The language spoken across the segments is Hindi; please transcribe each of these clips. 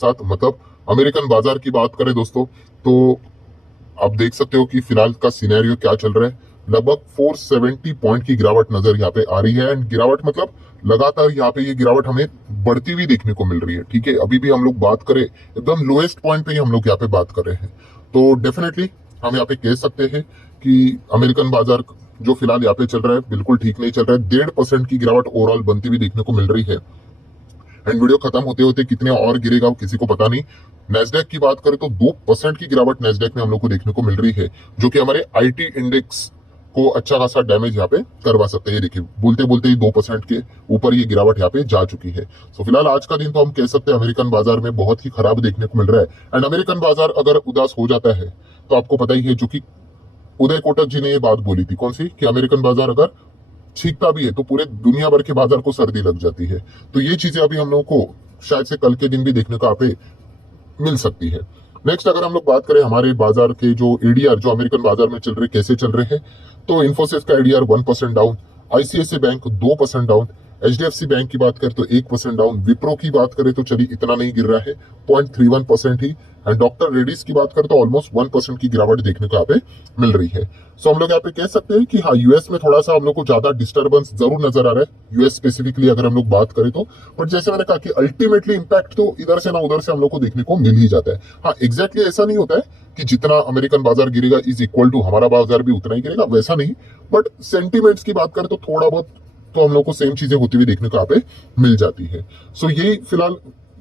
साथ मतलब अमेरिकन बाजार की बात करें दोस्तों, तो आप देख सकते हो कि फिलहाल का सिनेरियो क्या चल रहा है। लगभग 470 पॉइंट की गिरावट नजर यहाँ पे आ रही है। एंड गिरावट मतलब लगातार यहाँ पे ये गिरावट हमें बढ़ती हुई देखने को मिल रही है। ठीक है, अभी भी हम लोग बात करें एकदम लोएस्ट पॉइंट पे ही हम लोग यहाँ पे बात कर रहे हैं। तो डेफिनेटली हम यहाँ पे कह सकते हैं कि अमेरिकन बाजार जो फिलहाल यहाँ पे चल रहा है बिल्कुल ठीक नहीं चल रहा है। 1.5% की गिरावट ओवरऑल बनती हुई देखने को मिल रही है। एंड वीडियो खत्म होते होते कितने और गिरेगा किसी को पता नहीं। नेस्डेक की बात करें तो 2% की गिरावट नेस्डेक में हम लोग को देखने को मिल रही है, जो कि हमारे आईटी इंडेक्स को अच्छा खासा डैमेज यहाँ पे करवा सकते हैं। देखिए बोलते बोलते ही 2% के ऊपर ये गिरावट यहाँ पे जा चुकी है। सो फिलहाल आज का दिन तो हम कह सकते हैं अमेरिकन बाजार में बहुत ही खराब देखने को मिल रहा है। एंड अमेरिकन बाजार अगर उदास हो जाता है तो आपको पता ही है, जो कि उदय कोटक जी ने ये बात बोली थी, कौन सी, कि अमेरिकन बाजार अगर छींकता भी है तो पूरे दुनिया भर के बाजार को सर्दी लग जाती है। तो ये चीजें अभी हम लोगों को शायद से कल के दिन भी देखने को यहाँ पे मिल सकती है। नेक्स्ट अगर हम लोग बात करें हमारे बाजार के जो एडीआर जो अमेरिकन बाजार में चल रहे कैसे चल रहे हैं, तो इन्फोसिस का एडीआर 1% डाउन, आईसीआईसी बैंक 2% डाउन, एचडीएफसी बैंक की बात करें तो 1% डाउन, विप्रो की बात करें तो चलिए इतना नहीं गिर रहा है, 0.31% ही। एंड डॉक्टर रेड्डीज की बात करें तो ऑलमोस्ट 1% की गिरावट देखने को यहाँ पे मिल रही है। सो हम लोग यहाँ पे कह सकते हैं कि हाँ, यूएस में थोड़ा सा हम लोग को ज्यादा डिस्टर्बेंस जरूर नजर आ रहा है, यूएस स्पेसिफिकली अगर हम लोग बात करें तो। बट जैसे मैंने कहा कि अल्टीमेटली इंपैक्ट तो इधर से ना उधर से हम लोग को देखने को मिल ही जाता है। हाँ, एग्जैक्टली ऐसा नहीं होता है कि जितना अमेरिकन बाजार गिरेगा इज इक्वल टू हमारा बाजार भी उतना ही गिरेगा, वैसा नहीं। बट सेंटीमेंट्स की बात करें तो थोड़ा बहुत तो हम लोग को सेम चीजें होती हुई देखने को यहाँ पे मिल जाती है। सो यही फिलहाल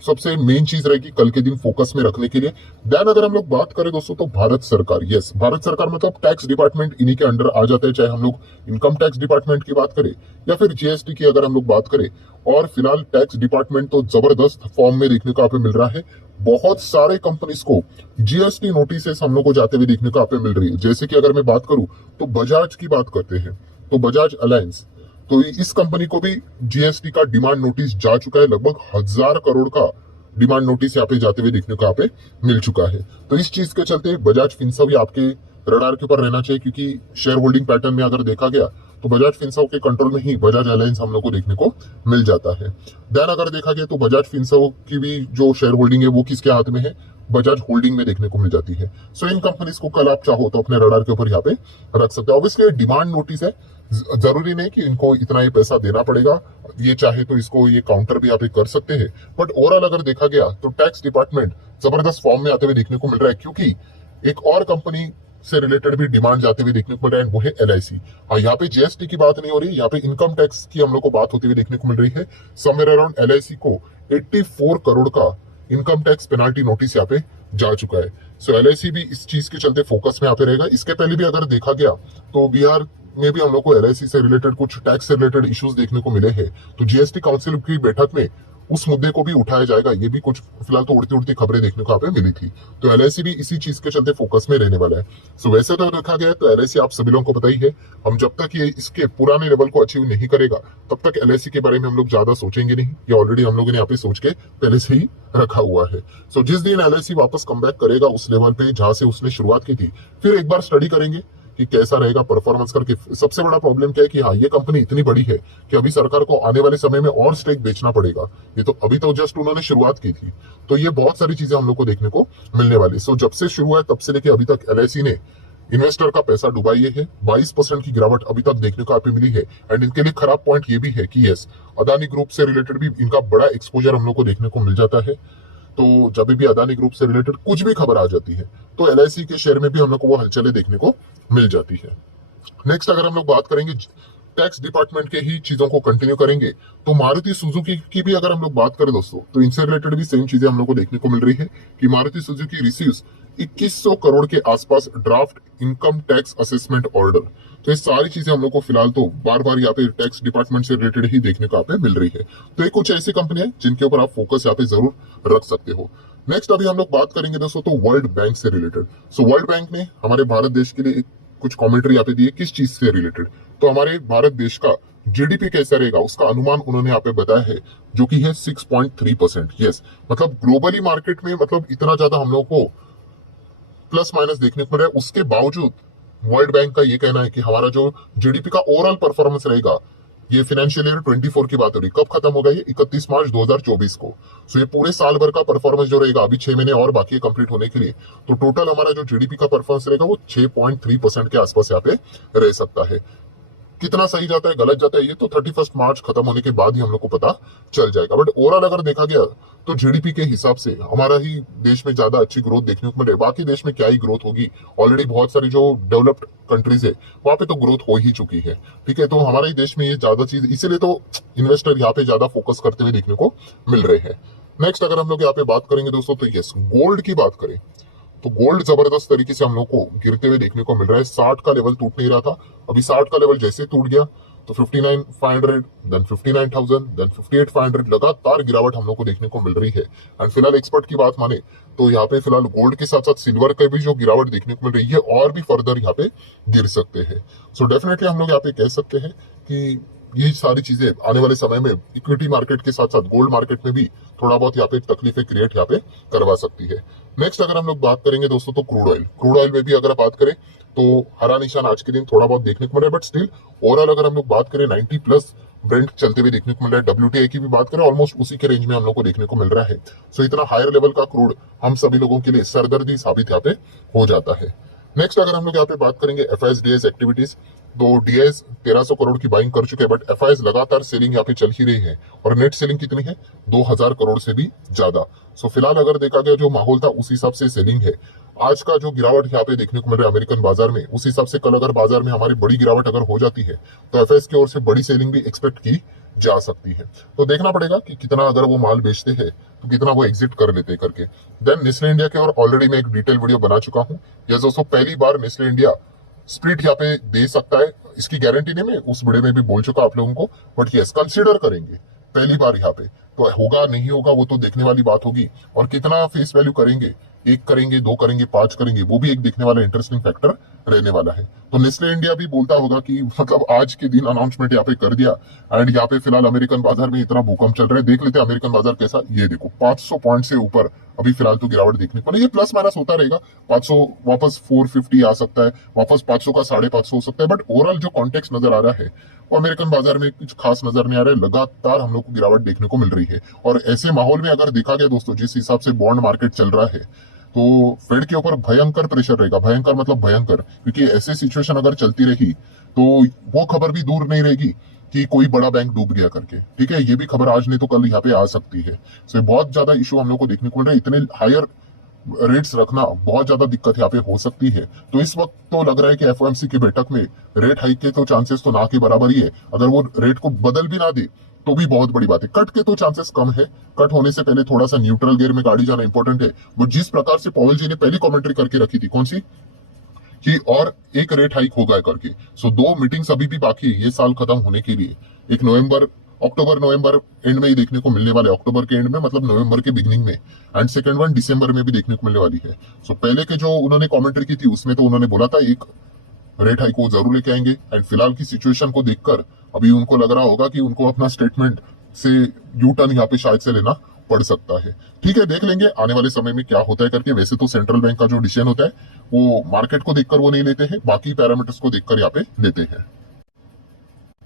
सबसे मेन चीज रहेगी कल के दिन फोकस में रखने के लिए। देन अगर हम लोग बात करें दोस्तों तो भारत सरकार, यस भारत सरकार मतलब टैक्स डिपार्टमेंट इन्हीं के अंडर आ जाता है, चाहे हम लोग इनकम टैक्स डिपार्टमेंट की बात करें या फिर जीएसटी की अगर हम लोग बात करें। और फिलहाल टैक्स डिपार्टमेंट तो जबरदस्त फॉर्म में देखने को यहाँ पे मिल रहा है। बहुत सारे कंपनीज को जीएसटी नोटिस हम लोग को जाते हुए देखने को यहाँ पे मिल रही है। जैसे कि अगर मैं बात करूं तो बजाज की बात करते हैं, तो बजाज अलायंस, तो इस कंपनी को भी जीएसटी का डिमांड नोटिस जा चुका है। लगभग 1,000 करोड़ का डिमांड नोटिस यहाँ पे जाते हुए देखने को यहाँ पे मिल चुका है। तो इस चीज के चलते बजाज फिंसर्व भी आपके रडार के ऊपर रहना चाहिए, क्योंकि शेयर होल्डिंग पैटर्न में अगर देखा गया तो बजाज फिंसर्व के कंट्रोल में ही बजाज अलायंस हम लोग को देखने को मिल जाता है। देन अगर देखा गया तो बजाज फिंसर्व की भी जो शेयर होल्डिंग है वो किसके हाथ में है, बजाज होल्डिंग में देखने को मिल जाती है। सो इन कंपनीज को कल आप चाहो तो अपने रडार के ऊपर यहाँ पे रख सकते हो। ऑब्वियसली डिमांड नोटिस है, जरूरी नहीं कि इनको इतना ही पैसा देना पड़ेगा, ये चाहे तो इसको ये काउंटर भी यहाँ पे कर सकते हैं। बट ओवरऑल अगर देखा गया तो टैक्स डिपार्टमेंट जबरदस्त फॉर्म में आते हुए देखने को मिल रहा है, क्योंकि एक और कंपनी से रिलेटेड भी डिमांड जाते हुए देखने को मिल रहा है, वो है एलआईसी। हाँ, यहाँ पे जीएसटी की बात नहीं हो रही, यहाँ पे इनकम टैक्स की हम लोग को बात होती हुई देखने को मिल रही है। समवेयर अराउंड एलआईसी को 84 करोड़ का इनकम टैक्स पेनाल्टी नोटिस यहाँ पे जा चुका है। सो एलआईसी भी इस चीज के चलते फोकस में यहाँ पे रहेगा। इसके पहले भी अगर देखा गया तो बिहार में भी हम लोग को एलआईसी से रिलेटेड कुछ टैक्स से रिलेटेड इश्यूज देखने को मिले हैं। तो जीएसटी काउंसिल की बैठक में उस मुद्दे को भी उठाया जाएगा, ये भी कुछ फिलहाल तो उड़ती उड़ती खबरें देखने को यहाँ पे मिली थी। तो एलआईसी भी इसी चीज के चलते फोकस में रहने वाला है। सो वैसे तो देखा गया तो एलआईसी आप सभी लोगों को पता ही है, हम जब तक ये इसके पुराने लेवल को अचीव नहीं करेगा तब तक एलआईसी के बारे में हम लोग ज्यादा सोचेंगे नहीं। ये ऑलरेडी हम लोगों ने यहाँ पे सोच के पहले से ही रखा हुआ है। सो जिस दिन एलआईसी वापस कम बैक करेगा उस लेवल पे जहां से उसने शुरुआत की थी, फिर एक बार स्टडी करेंगे कि कैसा रहेगा परफॉर्मेंस करके। सबसे बड़ा प्रॉब्लम क्या है कि हाँ, ये कंपनी इतनी बड़ी है कि अभी सरकार को आने वाले समय में और स्टेक बेचना पड़ेगा। ये तो अभी तो जस्ट उन्होंने शुरुआत की थी, तो ये बहुत सारी चीजें हम लोग को देखने को मिलने वाली। सो जब से शुरू हुआ है तब से लेके अभी तक एलआईसी ने इन्वेस्टर का पैसा डुबाई है। 22% की गिरावट अभी तक देखने को आप मिली है। एंड इनके लिए खराब पॉइंट ये भी है कि यस, अदानी ग्रुप से रिलेटेड भी इनका बड़ा एक्सपोजर हम लोग को देखने को मिल जाता है। तो जब भी अदानी ग्रुप से रिलेटेड कुछ भी खबर आ जाती है तो एलआईसी के शेयर में भी हम लोग को वो हलचलें देखने को मिल जाती है। नेक्स्ट अगर हम लोग बात करेंगे टैक्स डिपार्टमेंट के ही चीजों को कंटिन्यू करेंगे, तो मारुति सुजुकी की भी अगर हम लोग बात करें दोस्तों, तो इनसे रिलेटेड भी सेम चीजें हम लोग को देखने को मिल रही है कि मारुति सुजुकी रिसीव्स 2100 करोड़ के आसपास draft income tax assessment order. तो ये सारी चीजें हम लोग को फिलहाल तो बार बार यहाँ पे टैक्स डिपार्टमेंट से रिलेटेड ही देखने को यहाँ पे मिल रही है। तो ये कुछ ऐसी कंपनी है जिनके ऊपर आप फोकस यहाँ पे जरूर रख सकते हो। नेक्स्ट अभी हम लोग बात करेंगे दोस्तों तो वर्ल्ड बैंक से रिलेटेड। सो वर्ल्ड बैंक ने हमारे भारत देश के लिए कुछ कमेंट्री यहाँ पे दी है, किस चीज से रिलेटेड, तो हमारे भारत देश का जीडीपी कैसा रहेगा उसका अनुमान उन्होंने यहाँ पे बताया है, जो कि है 6.3%। यस, मतलब ग्लोबली मार्केट में मतलब इतना ज्यादा हम लोग को प्लस माइनस देखने को मिल रहा है, उसके बावजूद वर्ल्ड बैंक का ये कहना है कि हमारा जो जीडीपी का ओवरऑल परफॉर्मेंस रहेगा ये फाइनेंशियल ईयर 24 की बात हो रही, कब खत्म होगा ये? 31 मार्च 2024 को। सो ये पूरे साल भर का परफॉर्मेंस जो रहेगा, अभी 6 महीने और बाकी है कंप्लीट होने के लिए, तो टोटल हमारा जो जीडीपी का परफॉर्मेंस रहेगा वो 6.3% के आसपास यहाँ पे रह सकता है। कितना सही जाता है गलत जाता है ये तो 31 मार्च खत्म होने के बाद ही हम लोग को पता चल जाएगा। बट ओवरऑल अगर देखा गया तो जीडीपी के हिसाब से हमारा ही देश में ज्यादा अच्छी ग्रोथ देखने को मिले, बाकी देश में क्या ही ग्रोथ होगी, ऑलरेडी बहुत सारी जो डेवलप्ड कंट्रीज है वहां पे तो ग्रोथ हो ही चुकी है। ठीक है, तो हमारे ही देश में ये ज्यादा चीज, इसीलिए तो इन्वेस्टर यहाँ पे ज्यादा फोकस करते हुए देखने को मिल रहे हैं। नेक्स्ट अगर हम लोग यहाँ पे बात करेंगे दोस्तों, तो यस, गोल्ड की बात करें तो गोल्ड जबरदस्त तरीके से हम लोग को गिरते हुए देखने को मिल रहा है। 60 का लेवल टूट नहीं रहा था, अभी 60 का लेवल जैसे टूट गया तो 59,500, देन 59,000, देन 58,500, लगातार गिरावट हम लोग को देखने को मिल रही है। एंड फिलहाल एक्सपर्ट की बात माने तो यहाँ पे फिलहाल गोल्ड के साथ साथ सिल्वर का भी जो गिरावट देखने को मिल रही है और भी फर्दर यहाँ पे गिर सकते हैं। सो डेफिनेटली हम लोग यहाँ पे कह सकते हैं कि ये सारी चीजें आने वाले समय में इक्विटी मार्केट के साथ साथ गोल्ड मार्केट में भी थोड़ा बहुत यहाँ पे तकलीफें क्रिएट यहाँ पे करवा सकती है। नेक्स्ट अगर हम लोग बात करेंगे दोस्तों, तो क्रूड ऑयल में भी अगर बात करें तो हरा निशान आज के दिन थोड़ा बहुत देखने को मिल रहा है, बट स्टिल ओवरऑल अगर हम लोग बात करें 90 प्लस ब्रेंट चलते हुए देखने को मिल रहा है। डब्ल्यूटीआई की भी बात करें ऑलमोस्ट उसी के रेंज में हम लोग को देखने को मिल रहा है। सो इतना हायर लेवल का क्रूड हम सभी लोगों के लिए सरदर्दी साबित यहाँ पे हो जाता है। नेक्स्ट अगर हम लोग यहाँ पे बात करेंगे एफआईएस डीएस एक्टिविटीज, तो डीएस 1300 करोड़ की बाइंग कर चुके हैं, बट एफआईएस लगातार सेलिंग यहाँ पे चल ही रही है और नेट सेलिंग कितनी है? 2000 करोड़ से भी ज्यादा। सो फिलहाल अगर देखा गया जो माहौल था उस हिसाब से सेलिंग है। आज का जो गिरावट यहाँ पे देखने को मिल रहा है अमेरिकन बाजार में, उस हिसाब से कल अगर बाजार में हमारी बड़ी गिरावट अगर हो जाती है तो एफआईएस की ओर से बड़ी सेलिंग भी एक्सपेक्ट की जा सकती है। तो देखना पड़ेगा कि कितना अगर वो माल बेचते हैं तो कितना वो एग्जिट कर लेते हैं करके। देन नेस्ले इंडिया के और ऑलरेडी मैं एक डिटेल वीडियो बना चुका हूँ। ये दोस्तों पहली बार नेस्ले इंडिया स्प्लिट यहाँ पे दे सकता है, इसकी गारंटी नहीं, मैं उस वीडियो में भी बोल चुका आप लोगों को, बट यस कंसिडर करेंगे पहली बार यहाँ पे। तो होगा नहीं होगा वो तो देखने वाली बात होगी, और कितना फेस वैल्यू करेंगे, 1 करेंगे, 2 करेंगे, 5 करेंगे, वो भी एक देखने वाला इंटरेस्टिंग फैक्टर रहने वाला है। तो नेस्ले इंडिया भी बोलता होगा कि मतलब आज के दिन अनाउंसमेंट यहाँ पे कर दिया, एंड यहाँ पे फिलहाल अमेरिकन बाजार में इतना भूकंप चल रहा है, देख लेते हैं अमेरिकन बाजार कैसा। ये देखो 500 पॉइंट से ऊपर अभी फिलहाल तो गिरावट देखने को नहीं, ये प्लस माइनस होता रहेगा, 500 वापस 450 आ सकता है, वापस 500 का 550 हो सकता है, बट ओवरऑल जो कॉन्टेक्स्ट नजर आ रहा है वो अमेरिकन बाजार में कुछ खास नजर नहीं आ रहा है। लगातार हम लोग को गिरावट देखने को मिल रही है, और ऐसे माहौल में अगर देखा गया दोस्तों जिस हिसाब से बॉन्ड मार्केट चल रहा है तो फेड के ऊपर भयंकर प्रेशर रहेगा, भयंकर मतलब भयंकर, क्योंकि ऐसे सिचुएशन अगर चलती रही तो वो खबर भी दूर नहीं रहेगी कि कोई बड़ा बैंक डूब गया करके। ठीक है, ये भी खबर आज नहीं तो कल यहाँ पे आ सकती है। सो बहुत ज्यादा इशू हम लोग को देखने को मिल रहा है, इतने हायर रेट्स रखना बहुत ज्यादा दिक्कत यहाँ पे हो सकती है। तो इस वक्त तो लग रहा है कि एफओएमसी की बैठक में रेट हाइक के तो चांसेस तो ना के बराबर ही है, अगर वो रेट को बदल भी ना दे तो भी बहुत बड़ी बात है। कट के तो चांसेस कम है, कट होने से पहले थोड़ा सा न्यूट्रल गियर में गाड़ी जाना इंपॉर्टेंट है। वो जिस प्रकार से पॉवेल जी ने पहली कमेंट्री करके रखी थी, कौन सी, कि और एक रेट हाइक होगा करके। सो 2 मीटिंग्स अभी भी बाकी है ये साल खत्म होने के लिए, एक अक्टूबर नवंबर एंड में ही देखने को मिलने वाले, अक्टूबर के एंड में मतलब नवंबर के बिगनिंग में, एंड सेकंड वन दिसंबर में भी देखने को मिलने वाली है। सो पहले के जो उन्होंने कमेंट्री की थी उसमें तो उन्होंने बोला था एक रेट हाइक को जरूर लेके आएंगे, एंड फिलहाल की सिचुएशन को देखकर अभी उनको लग रहा होगा कि उनको अपना स्टेटमेंट से यू टर्न यहाँ पे शायद से लेना पड़ सकता है। ठीक है, देख लेंगे आने वाले समय में क्या होता है करके। वैसे तो सेंट्रल बैंक का जो डिसीजन होता है वो मार्केट को देखकर वो नहीं लेते हैं, बाकी पैरामीटर्स को देखकर यहाँ पे लेते हैं।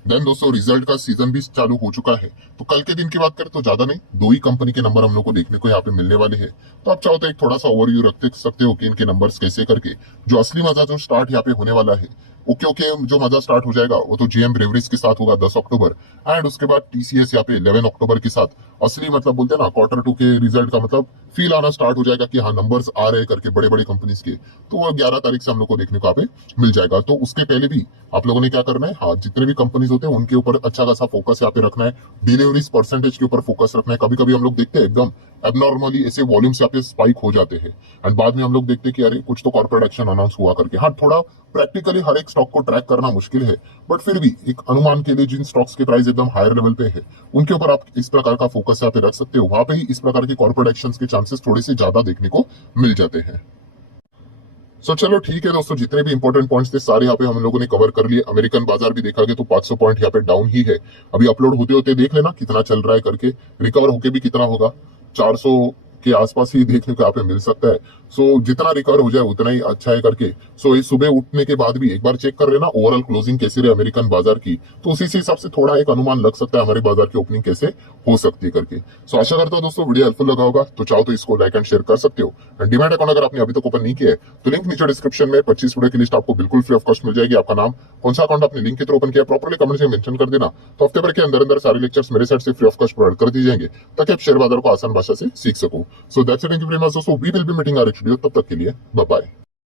देन दोस्तों रिजल्ट का सीजन भी चालू हो चुका है, तो कल के दिन की बात करें तो ज्यादा नहीं, 2 ही कंपनी के नंबर हम लोग को देखने को यहाँ पे मिलने वाले हैं। तो आप चाहो तो एक थोड़ा सा ओवरव्यू रख सकते हो कि इनके नंबर्स कैसे करके। जो असली मजा जो स्टार्ट यहाँ पे होने वाला है, ओके जो मजा स्टार्ट हो जाएगा वो तो जीएम ब्रेवरीज के साथ होगा 10 अक्टूबर, एंड उसके बाद टीसीएस यहाँ पे 11 अक्टूबर के साथ असली मतलब बोलते हैं ना Q2 के रिजल्ट का मतलब फील आना स्टार्ट हो जाएगा कि हाँ नंबर्स आ रहे करके बड़े बड़े कंपनीज के। तो वो 11 तारीख से हम लोग को देखने को यहाँ पे मिल जाएगा। तो उसके पहले भी आप लोगों ने क्या करना है, हाँ जितने भी कंपनीज होते हैं उनके ऊपर अच्छा खासा फोकस यहाँ पे रखना है, डिलीवरीज परसेंटेज के ऊपर फोकस रखना है। कभी कभी हम लोग देखते हैं एकदम एबनॉर्मली ऐसे वॉल्यूम्स यहाँ पे स्पाइक हो जाते हैं, एंड बाद में हम लोग देखते हैं कि अरे कुछ तो कॉर्पोरेट एक्शन अनाउंस हुआ करके। हाँ थोड़ा प्रैक्टिकली हर एक स्टॉक को ट्रैक करना मुश्किल है, बट फिर भी एक अनुमान के लिए जिन स्टॉक्स के प्राइस एकदम हायर लेवल पे है उनके ऊपर आप इस प्रकार का फोकस यहाँ पे रख सकते हो, वहां पे ही इस प्रकार के कॉर्पोरेट एक्शंस के चांसेस थोड़े से ज्यादा देखने को मिल जाते हैं। सो चलो ठीक है दोस्तों, जितने भी इंपॉर्टेंट पॉइंट्स थे सारे यहाँ पे हम लोगों ने कवर कर लिए। अमेरिकन बाजार भी देखा गया तो 500 पॉइंट यहाँ पे डाउन ही है, अभी अपलोड होते होते देख लेना कितना चल रहा है करके, रिकवर होके भी कितना होगा, के आसपास ही देखने को यहाँ पे मिल सकता है। सो जितना रिकवर हो जाए उतना ही अच्छा है करके। सो इस सुबह उठने के बाद भी एक बार चेक कर लेना ओवरऑल क्लोजिंग कैसी रही अमेरिकन बाजार की, तो उसी से हिसाब से थोड़ा एक अनुमान लग सकता है हमारे बाजार की ओपनिंग कैसे हो सकती है करके। सो आशा करता हूँ दोस्तों वीडियो हेल्पफुल लगा होगा, तो चाहो तो इसको लाइक एंड शेयर कर सकते हो। एंड डिमैट अकाउंट अगर आपने अभी तक ओपन नहीं किया है तो लिंक नीचे डिस्क्रिप्शन में 25 वीडियो की लिस्ट आपको बिल्कुल फ्री ऑफ कॉस्ट मिल जाएगी। आपका नाम, कौन सा अकाउंट आपने लिंक के थ्रू ओपन किया, प्रॉपर्ली कमेंट में मेंशन कर देना। तो हफ्ते भर के अंदर अंदर सारे लेक्चर्स मेरे साइड से फ्री ऑफ कॉस्ट प्रोवाइड कर दिए जाएंगे ताकि आप शेयर बाजार को आसान भाषा से सीख सको। So that's it, thank you very much दोस्तों, we will be meeting our video, तब तक के लिए बाय बाय।